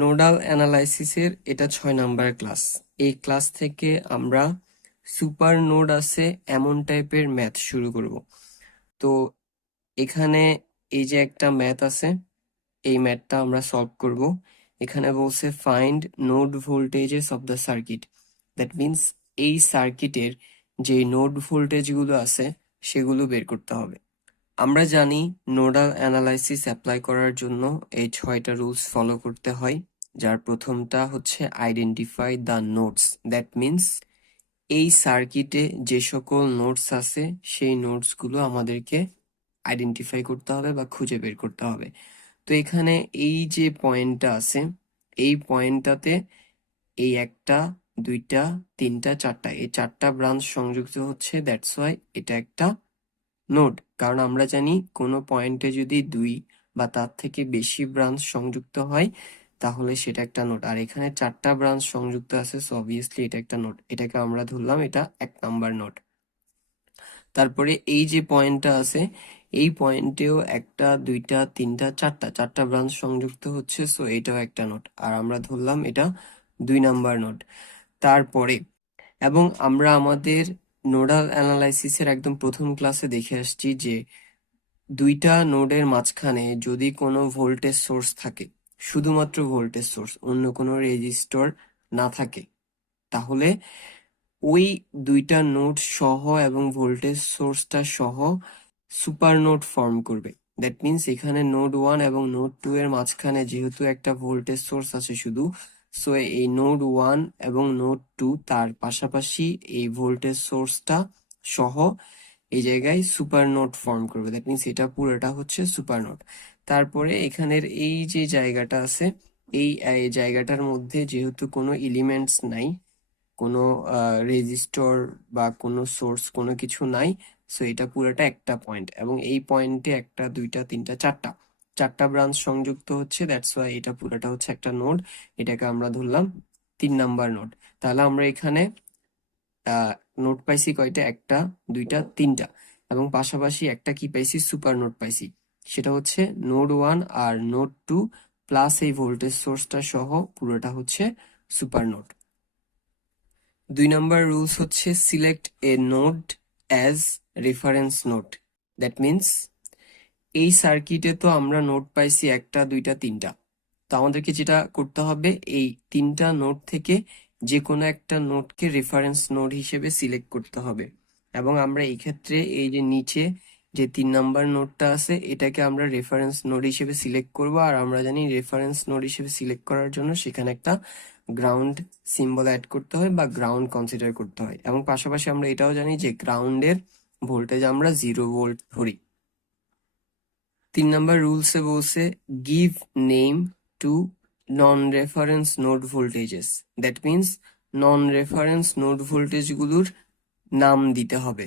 Nodal অ্যানালাইসিসের এটা 6 number class. এই class থেকে আমরা সুপার নোড আছে এমন টাইপের ম্যাথ শুরু করব। তো এখানে এই যে একটা ম্যাথ আছে, এই ম্যাথটা আমরা সলভ করব। এখানে বলছে find node voltages of the circuit. That means এই সার্কিটের যে নোড ভোল্টেজগুলো আছে সেগুলো বের করতে হবে। আমরা জানি নোডাল অ্যানালাইসিস অ্যাপ্লাই করার জন্য এই 6টা রুলস ফলো করতে হয়, যার প্রথমটা হচ্ছে identify the nodes. That means এই সার্কিটে যে সকল নোডস আছে সেই নোডসগুলো আমাদেরকে আইডেন্টিফাই করতে হবে বা খুঁজে বের করতে হবে। তো এখানে এই যে পয়েন্টটা আছে, এই পয়েন্টটাতে এই একটা, দুইটা, তিনটা, চারটা, এই 4টা ব্রাঞ্চ সংযুক্ত হচ্ছে। দ্যাটস ওয়াই এটা একটা নোড। কারণ আমরা জানি কোনো পয়েন্টে যদি 2 বা তার থেকে বেশি ব্রাঞ্চ সংযুক্ত হয় তাহলে সেটা একটা নোড। আর এখানে 4টা ব্রাঞ্চ সংযুক্ত আছে, সো অবভিয়াসলি এটা একটা নোড। এটাকে আমরা ধরলাম এটা 1 নাম্বার নোড। তারপরে এই যে পয়েন্টটা আছে, এই পয়েন্টেও একটা, দুইটা, তিনটা, চারটা ব্রাঞ্চ সংযুক্ত হচ্ছে, সো এটাও একটা নোড। আর আমরা ধরলাম এটা 2 নাম্বার নোড। তারপরে এবং আমরা আমাদের নোডাল অ্যানালাইসিসের একদম প্রথম ক্লাসে দেখে আসছি যে দুইটা নোডের মাঝখানে যদি কোনো ভোল্টেজ সোর্স থাকে, শুধুমাত্র ভোল্টেজ সোর্স, অন্য কোনো রেজিস্টর না থাকে, তাহলে ওই দুইটা নোড সহ এবং ভোল্টেজ সোর্সটা সহ সুপার নোড ফর্ম করবে। দ্যাট মিন্স এখানে নোড 1 এবং নোড 2 এর মাঝখানে যেহেতু একটা ভোল্টেজ সোর্স আছে শুধু, সো এই নোড 1 এবং নোড 2 তার পাশাপাশি এই ভোল্টেজ সোর্সটা সহ এই জায়গায় সুপার নোড ফর্ম করবে। দ্যাট মিন্স এটা পুরোটা হচ্ছে সুপার নোড। তারপরে এখানের এই যে জায়গাটা আছে, এই জায়গাটার মধ্যে যেহেতু কোনো এলিমেন্টস নাই, কোনো রেজিস্টর বা কোনো সোর্স কোনো কিছু নাই, সো এটা পুরোটা একটা পয়েন্ট এবং এই পয়েন্টে একটা, দুইটা, তিনটা, চারটা ব্রাঞ্চ সংযুক্ত হচ্ছে। দ্যাটস ওয়াই এটা পুরোটা হচ্ছে একটা নোড। এটাকে আমরা ধরলাম 3 নাম্বার নোড। তাহলে আমরা এখানে নোড পাইছি কয়টা? একটা, দুইটা, তিনটা, এবং পাশাপাশি একটা কি পাইছি? সুপার নোড পাইছি। সেটা হচ্ছে নোড 1 আর নোড 2 প্লাস এই ভোল্টেজ সোর্সটা সহ পুরোটা হচ্ছে সুপার নোড। 2 নাম্বার রুলস হচ্ছে select A node as reference node. That means এই সার্কিটে তো আমরা নোড পাইছি একটা, দুইটা, তিনটা। তো আমাদেরকে যেটা করতে হবে, এই 3টা নোড থেকে যে কোনো একটা নোডকে রেফারেন্স নোড হিসেবে সিলেক্ট করতে হবে। এবং আমরা এই ক্ষেত্রে এই যে নিচে যে 3 নাম্বার নোডটা আছে এটাকে আমরা রেফারেন্স নোড হিসেবে সিলেক্ট করব। আর আমরা জানি রেফারেন্স নোড হিসেবে সিলেক্ট করার জন্য সেখানে একটা গ্রাউন্ড সিম্বল অ্যাড করতে হয় বা গ্রাউন্ড কনসিডার করতে হয়। এবং পাশাপাশি আমরা এটাও জানি যে গ্রাউন্ডের ভোল্টেজ আমরা 0 ভোল্ট ধরি। 3 নাম্বার রুলসে বলছে give name to non reference node voltages. That means non reference node ভোল্টেজগুলোর নাম দিতে হবে।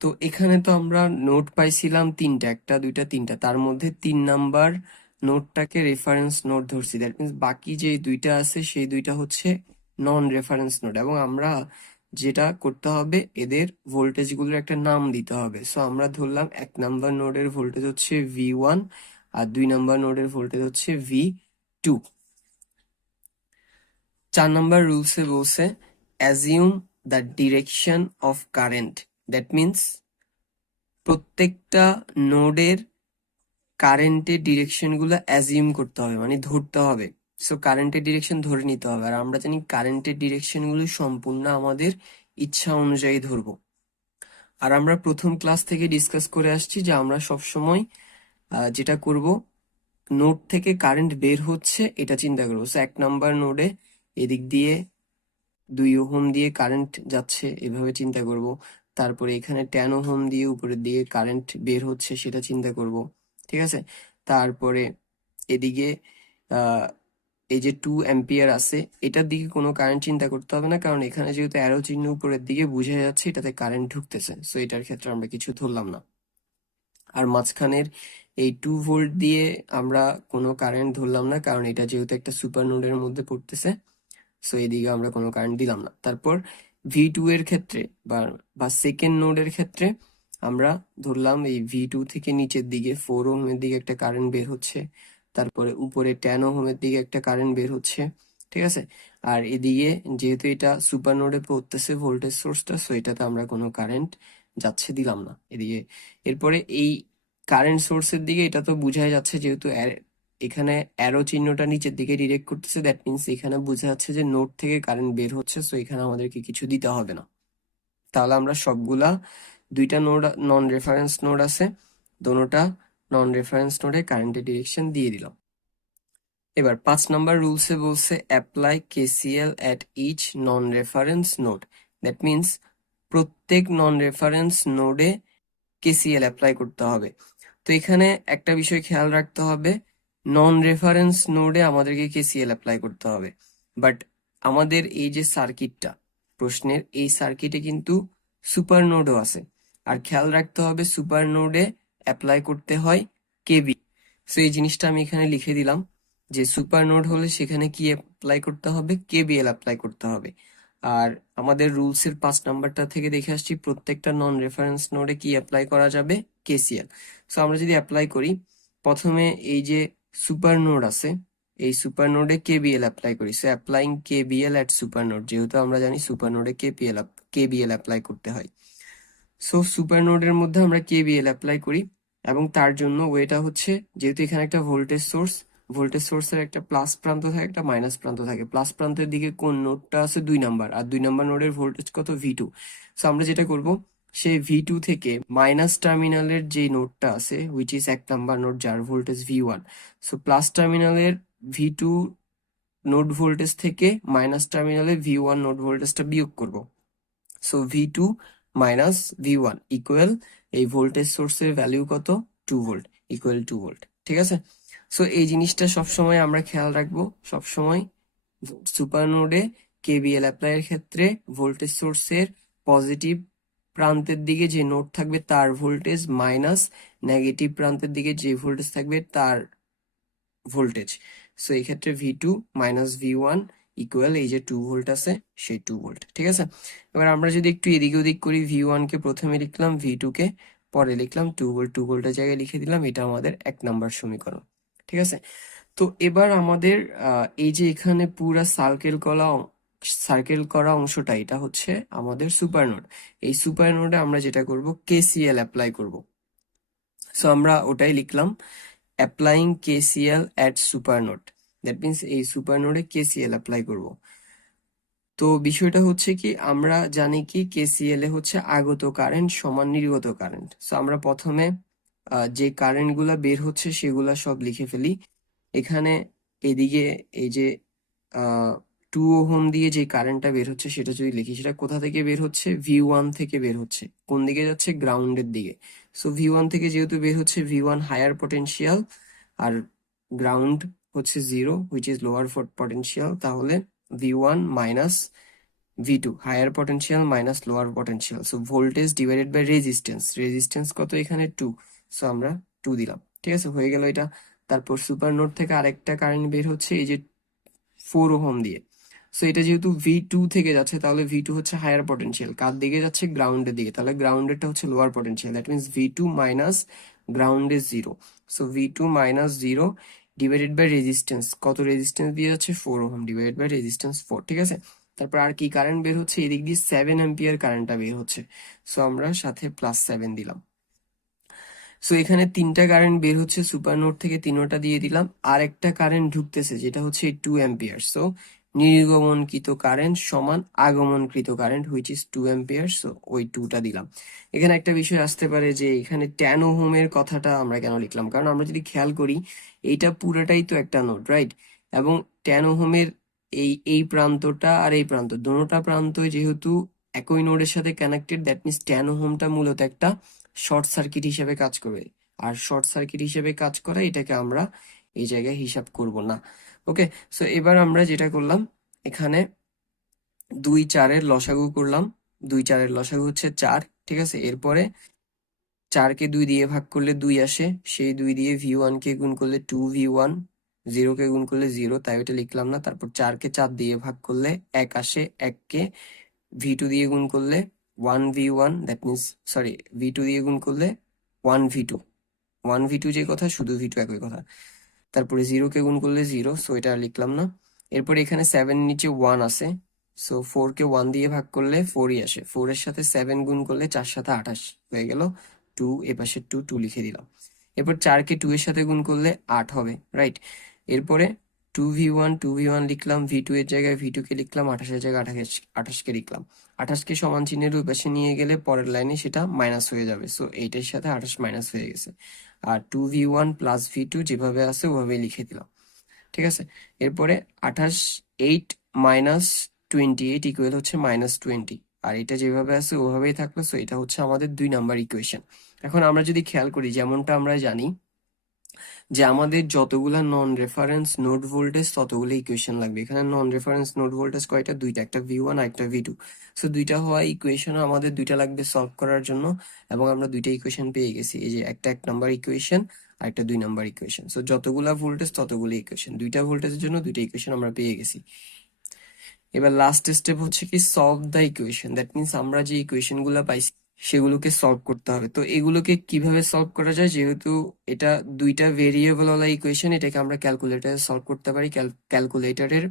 তো এখানে তো আমরা নোড পাইছিলাম 3টা, একটা, দুইটা, তিনটা, তার মধ্যে 3 নাম্বার নোডটাকে রেফারেন্স নোড ধরছি। দ্যাট মিন্স বাকি যে 2টা আছে সেই 2টা হচ্ছে নন রেফারেন্স নোড। এবং আমরা যেটা করতে হবে, এদের ভোল্টেজ গুলোর একটা নাম দিতে হবে। সো আমরা ধরলাম 1 নাম্বার নোডের ভোল্টেজ হচ্ছে V1 আর 2 নাম্বার নোডের ভোল্টেজ হচ্ছে V2। 4 নাম্বার রুলসে বলছে assume the direction of current. That means প্রত্যেকটা নোডের কারেন্টের ডিরেকশন গুলো অ্যাজিউম করতে হবে, মানে ধরতে হবে। সো কারেন্টের ডিরেকশন ধরে নিতে হবে। আর আমরা জানি কারেন্টের ডিরেকশন গুলো সম্পূর্ণ আমাদের ইচ্ছা অনুযায়ী ধরবো। আর আমরা প্রথম ক্লাস থেকে ডিসকাস করে আসছি যে আমরা সবসময় যেটা করব, নোড থেকে কারেন্ট বের হচ্ছে এটা চিন্তা করবো। সো 1 নাম্বার নোডে এদিক দিয়ে 2 ওহম দিয়ে কারেন্ট যাচ্ছে এভাবে চিন্তা করব। তারপরে এখানে 10 ওহম দিয়ে উপরের দিকে কারেন্ট বের হচ্ছে সেটা চিন্তা করব, ঠিক আছে? তারপরে এদিকে এই যে 2 অ্যাম্পিয়ার আছে, এটার দিকে কোনো কারেন্ট চিন্তা করতে হবে না, কারণ এখানে যেহেতু অ্যারো চিহ্ন উপরের দিকে বোঝা যাচ্ছে এটাতে কারেন্ট ঢুকতেছে, সো এটার ক্ষেত্রে আমরা কিছু ধরলাম না। আর মাঝখানের এই 2 ভোল্ট দিয়ে আমরা কোনো কারেন্ট ধরলাম না, কারণ এটা যেহেতু একটা সুপার নোডের মধ্যে পড়তেছে, সো এদিকে আমরা কোনো কারেন্ট দিলাম না। তারপর V2 এর ক্ষেত্রে বা সেকেন্ড নোডের ক্ষেত্রে আমরা ধরলাম এই V2 থেকে নিচের দিকে 4 ওহমের দিকে একটা কারেন্ট বের হচ্ছে। তারপরে উপরে 10 ওহমের দিকে একটা কারেন্ট বের হচ্ছে, ঠিক আছে। আর এদিকে যেহেতু এটা সুপার নোডে পড়তেছে ভোল্টেজ সোর্সটা, সো এটাতে আমরা কোনো কারেন্ট যাচ্ছে দিলাম না এদিকে। এরপরে এই কারেন্ট সোর্সের দিকে এটা তো বোঝাই যাচ্ছে, যেহেতু এখানে অ্যারো চিহ্নটা নিচের দিকে ডিরেক্ট করতেছে, দ্যাট মিনস এখানে বোঝা যাচ্ছে যে নোড থেকে কারেন্ট বের হচ্ছে, সো এখানে আমাদেরকে কিছু দিতে হবে না। তাহলে আমরা সবগুলা, দুইটা নোড নন রেফারেন্স নোড আছে, দোনোটা নন রেফারেন্স নোডে কারেন্টের ডিরেকশন দিয়ে দিলাম। এবার 5 নাম্বার রুলসে বলছে apply KCL at each non reference node. That means প্রত্যেক নন রেফারেন্স নোডে কেসিএল অ্যাপ্লাই করতে হবে। তো এখানে একটা বিষয় খেয়াল রাখতে হবে, নন রেফারেন্স নোডে আমাদেরকে কেসিএল অ্যাপ্লাই করতে হবে, বাট আমাদের এই যে সার্কিটটা প্রশ্নের, এই সার্কিটে কিন্তু সুপার নোডও আছে। আর খেয়াল রাখতে হবে সুপার নোডে অ্যাপ্লাই করতে হয় কেবি। সো এই জিনিসটা আমি এখানে লিখে দিলাম যে সুপার নোড হলে সেখানে কি অ্যাপ্লাই করতে হবে, কেবিএল অ্যাপ্লাই করতে হবে। আর আমাদের রুলসের 5 নাম্বারটা থেকে দেখে আসছি প্রত্যেকটা নন রেফারেন্স নোডে কি অ্যাপ্লাই করা যাবে, কেসিএল। সো আমরা যদি অ্যাপ্লাই করি, প্রথমে এই যে সুপার নোড আছে, এই সুপার নোডে কেবিএল অ্যাপ্লাই করি। So applying KBL at super node, যেহেতু আমরা জানি সুপার নোডে কেবিএল অ্যাপ্লাই করতে হয়। সো সুপার নোডের মধ্যে আমরা কেবিএল অ্যাপ্লাই করি, এবং তার জন্য ওয়েটা হচ্ছে, যেহেতু এখানে একটা ভোল্টেজ সোর্সের একটা প্লাস প্রান্ত থাকে, একটা মাইনাস প্রান্ত থাকে। প্লাস প্রান্তের দিকে কোন নোডটা আছে, 2 নাম্বার, আর 2 নাম্বার নোডের ভোল্টেজ কত, V2। সো আমরা যেটা করব, সেই V2 থেকে মাইনাস টার্মিনালের যে নোডটা আছে, হুইচ ইজ 1 নাম্বার নোড, যার ভোল্টেজ V1। সো প্লাস টার্মিনালের V2 নোড ভোল্টেজ থেকে মাইনাস টার্মিনালে V1 নোড ভোল্টেজটা বিয়োগ করব। So V2 minus V1 equal, এই ভোল্টেজ সোর্সের ভ্যালু কত, 2 ভোল্ট, ইকুয়াল 2 ভোল্ট, ঠিক আছে। সো এই জিনিসটা সবসময় আমরা খেয়াল রাখবো, সবসময় সুপার নোডে কেবিএল অ্যাপ্লাইয়ের ক্ষেত্রে ভোল্টেজ সোর্সের পজিটিভ প্রান্তের দিকে যে নোড থাকবে তার ভোল্টেজ মাইনাস নেগেটিভ প্রান্তের দিকে যে ভোল্টেজ থাকবে তার ভোল্টেজ। সো এই ক্ষেত্রে V2 মাইনাস V1 ইকুয়াল, এই যে 2 ভোল্ট আছে সেই 2 ভোল্ট, ঠিক আছে। এবার আমরা যদি একটু এদিক ওদিক করি, V1 কে প্রথমে লিখলাম, V2 কে পরে লিখলাম, 2 ভোল্ট 2 ভোল্টের জায়গায় লিখে দিলাম, এটা আমাদের 1 নাম্বার সমীকরণ, ঠিক আছে। তো এবার আমাদের এই যে এখানে পুরা সার্কেল করা অংশটা, এটা হচ্ছে আমাদের সুপার নোড। এই সুপার নোডে আমরা যেটা করব, কেসিএল অ্যাপ্লাই করব। সো আমরা ওটাই লিখলাম, applying KCL at super node. That means এই সুপার নোডে কেসিএল অ্যাপ্লাই করব। তো বিষয়টা হচ্ছে কি, আমরা জানি কি কেসিএল এ হচ্ছে আগত কারেন্ট সমান নির্গত কারেন্ট। সো আমরা প্রথমে যে কারেন্ট গুলা বের হচ্ছে সেগুলা সব লিখে ফেলি এখানে। এদিকে এই যে 2 ওহম দিয়ে যে কারেন্টটা বের হচ্ছে সেটা যদি লিখি, সেটা কোথা থেকে বের হচ্ছে, V1 থেকে বের হচ্ছে। কোন দিকে যাচ্ছে, গ্রাউন্ডের দিকে। সো V1 থেকে যেহেতু বের হচ্ছে, V1 হায়ার পটেনশিয়াল আর গ্রাউন্ড হচ্ছে 0 হুইচ ইজ লোয়ার পটেনশিয়াল, তাহলে V1 minus V2 higher potential minus lower potential. So voltage divided by resistance কত এখানে, 2। সো আমরা 2 দিলাম, ঠিক আছে, হয়ে গেল এটা। তারপর সুপার নোড থেকে আরেকটা কারেন্ট বের হচ্ছে এই যে 4 ওহম দিয়ে। সো এটা যেহেতু V2 থেকে যাচ্ছে, তাহলে V2 হচ্ছে হায়ার পটেনশিয়াল, কার দিকে যাচ্ছে, গ্রাউন্ডের দিকে, তাহলে গ্রাউন্ডেরটা হচ্ছে lower potential. That means V2 minus ground is 0। So V2 minus 0 divided by resistance, কত রেজিস্ট্যান্স দিয়ে যাচ্ছে, 4 ওহম, ডিভাইডেড বাই রেজিস্ট্যান্স 4, ঠিক আছে। তারপর আর কি কারেন্ট বের হচ্ছে, এদিক দিয়ে 7 অ্যাম্পিয়ার কারেন্টটা বের হচ্ছে। সো আমরা সাথে +7 দিলাম। সো এখানে 3টা কারেন্ট বের হচ্ছে সুপার নোড থেকে, 3টা দিয়ে দিলাম। আর একটা কারেন্ট ঢুকতেছে যেটা হচ্ছে 2 অ্যাম্পিয়ার। সো নির্গমনকৃত কারেন্ট সমান আগমনকৃত current which is 2 ampere. So ওই 2টা দিলাম। এখানে একটা বিষয় আসতে পারে যে এখানে 10 ওহমের কথাটা আমরা কেন লিখলাম, কারণ আমরা যদি খেয়াল করি এইটা পুরাটাই তো একটা নোড, রাইট। এবং 10 ওহমের এই প্রান্তটা আর এই প্রান্ত, দোনোটা প্রান্তই যেহেতু একই নোডের সাথে কানেক্টেড, দ্যাট মিনস 10 ওহমটা মূলত একটা শর্ট সার্কিট হিসেবে কাজ করবে। আর শর্ট সার্কিট হিসেবে কাজ করা, এটাকে আমরা এই জায়গায় হিসাব করব না। ওকে, সো এবার আমরা যেটা করলাম, এখানে 2 4 এর লসাগু করলাম। 2 4 এর লসাগু হচ্ছে 4, ঠিক আছে। এরপরে 4 কে 2 দিয়ে ভাগ করলে 2 আসে, সেই 2 দিয়ে V1 কে গুণ করলে 2V1, 0 কে গুণ করলে 0, তাই ওটা লিখলাম না। তারপর 4 কে 4 দিয়ে ভাগ করলে 1 আসে, 1 কে V2 দিয়ে গুণ করলে 1V1, that means sorry, V2 দিয়ে গুণ করলে 1V2, 1V2 যে কথা, শুধু V2 একই কথা। তারপরে 0 কে গুণ করলে 0, সো এটা আর লিখলাম না। এরপরে এখানে 7 নিচে 1 আছে, সো 4 কে 1 দিয়ে ভাগ করলে 4ই আসে। 4 এর সাথে 7 গুণ করলে 4 সাথে 28 হয়ে গেল 2, এপাশে 2 লিখে দিলাম। এরপর 4 কে 2 এর সাথে গুণ করলে 8 হবে, রাইট। এরপরে 2v1 লিখলাম, v2 এর জায়গায় v2 কে লিখলাম, 28 এর জায়গায় 28 কে লিখলাম। 28 কে সমান চিহ্নের ওই পাশে নিয়ে গেলে পরের লাইনে সেটা মাইনাস হয়ে যাবে, সো এইটার সাথে 28 মাইনাস হয়ে গেছে। আর 2v1 প্লাস v2 যেভাবে আছে ওভাবেই লিখে দিলাম, ঠিক আছে। এরপরে 28 8 মাইনাস 28 ইকুয়াল হচ্ছে -20, আর এটা যেভাবে আছে ওভাবেই থাকলো, সো এটা হচ্ছে আমাদের 2 নাম্বার ইকুয়েশন। এখন আমরা যদি খেয়াল করি, যেমনটা আমরা জানি যে আমাদের যতগুলা নন রেফারেন্স নোড ভোল্টেজ ততগুলো ইকুয়েশন লাগবে। এখানে নন রেফারেন্স নোড ভোল্টেজ কয়টা? দুইটা, একটা v1 আর একটা v2। সো দুইটা হওয়া ইকুয়েশন আমাদের দুইটা লাগবে সলভ করার জন্য, এবং আমরা দুইটা ইকুয়েশন পেয়ে গেছি। এই যে একটা 1 নাম্বার ইকুয়েশন আর একটা 2 নাম্বার ইকুয়েশন। সো যতগুলা ভোল্টেজ ততগুলো ইকুয়েশন, দুইটা ভোল্টেজের জন্য দুইটা ইকুয়েশন আমরা পেয়ে গেছি। এবার লাস্ট স্টেপ হচ্ছে কি solve the equation, that means আমরা যে ইকুয়েশন গুলা পাইছি সেগুলোকে সলভ করতে হবে। তো এগুলোকে কিভাবে সলভ করা যায়, যেহেতু এটা দুইটা ভেরিয়েবল ওয়ালা ইকুয়েশন, এটাকে আমরা ক্যালকুলেটরে সলভ করতে পারি। ক্যালকুলেটরের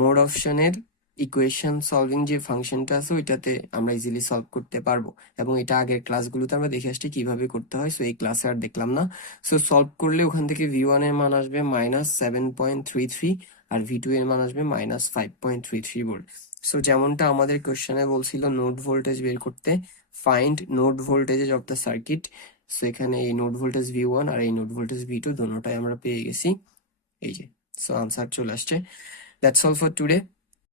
মোড অপশনের ইকুয়েশন সলভিং যে ফাংশনটা আছে ওইটাতে আমরা ইজিলি সলভ করতে পারবো, এবং এটা আগের ক্লাসগুলোতে আমরা দেখে আসছি কিভাবে করতে হয়, সো এই ক্লাসে আর দেখলাম না। সো সলভ করলে ওখান থেকে v1 এর মান আসবে -7.33, আর v2 এর মান আসবে -5.33 ভোল্ট। সো যেমনটা আমাদের কোশ্চেনে বলছিল নোড ভোল্টেজ বের করতে, find node voltages of the circuit. So এখানে এই নোড ভোল্টেজ v1 আর এই নোড ভোল্টেজ v2 দুটোটাই আমরা পেয়ে গেছি, এই যে। সো আনসার চলে আসছে। That's all for today.